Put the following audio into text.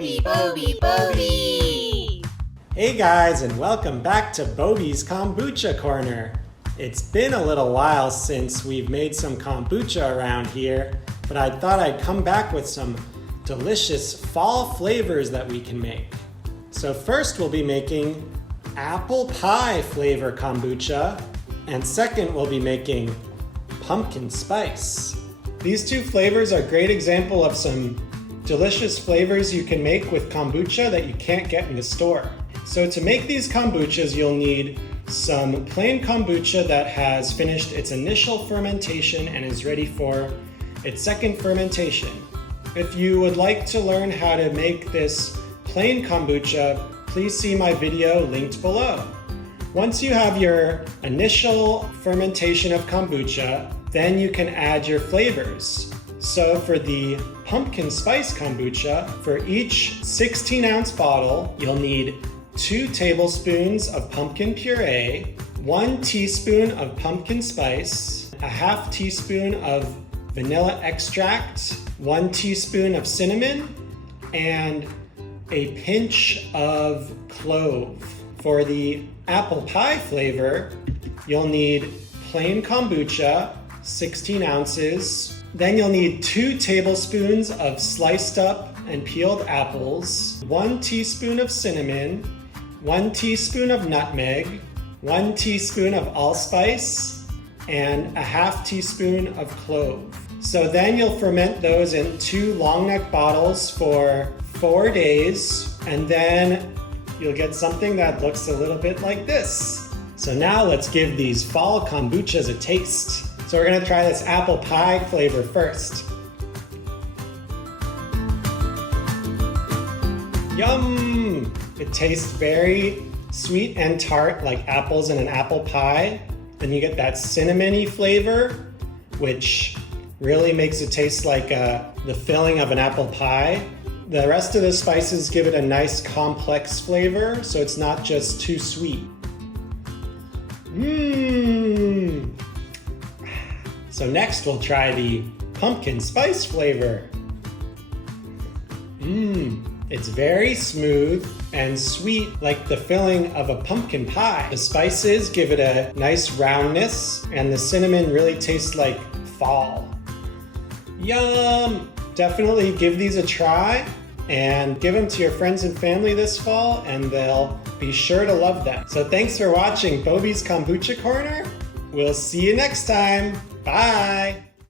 Bobby! Hey guys, and welcome back to Bobby's Kombucha Corner. It's been a little while since we've made some kombucha around here, but I thought I'd come back with some delicious fall flavors that we can make. So first we'll be making apple pie flavor kombucha, and second we'll be making pumpkin spice. These two flavors are a great example of some delicious flavors you can make with kombucha that you can't get in the store. So to make these kombuchas, you'll need some plain kombucha that has finished its initial fermentation and is ready for its second fermentation. If you would like to learn how to make this plain kombucha, please see my video linked below. Once you have your initial fermentation of kombucha, then you can add your flavors. So for the pumpkin spice kombucha, for each 16-ounce bottle, you'll need 2 tablespoons of pumpkin puree, 1 teaspoon of pumpkin spice, a half teaspoon of vanilla extract, 1 teaspoon of cinnamon, and a pinch of clove. For the apple pie flavor, you'll need plain kombucha, 16 ounces. Then you'll need 2 tablespoons of sliced up and peeled apples, 1 teaspoon of cinnamon, 1 teaspoon of nutmeg, 1 teaspoon of allspice, and a half teaspoon of clove. So then you'll ferment those in 2 long neck bottles for 4 days, and then you'll get something that looks a little bit like this. So now let's give these fall kombuchas a taste. So we're gonna try this apple pie flavor first. Yum! It tastes very sweet and tart, like apples in an apple pie. Then you get that cinnamony flavor, which really makes it taste like the filling of an apple pie. The rest of the spices give it a nice complex flavor, so it's not just too sweet. Mmm! So next we'll try the pumpkin spice flavor. It's very smooth and sweet, like the filling of a pumpkin pie. The spices give it a nice roundness, and the cinnamon really tastes like fall. Yum! Definitely give these a try and give them to your friends and family this fall, and they'll be sure to love them. So thanks for watching Bobby's Kombucha Corner. We'll see you next time. Bye!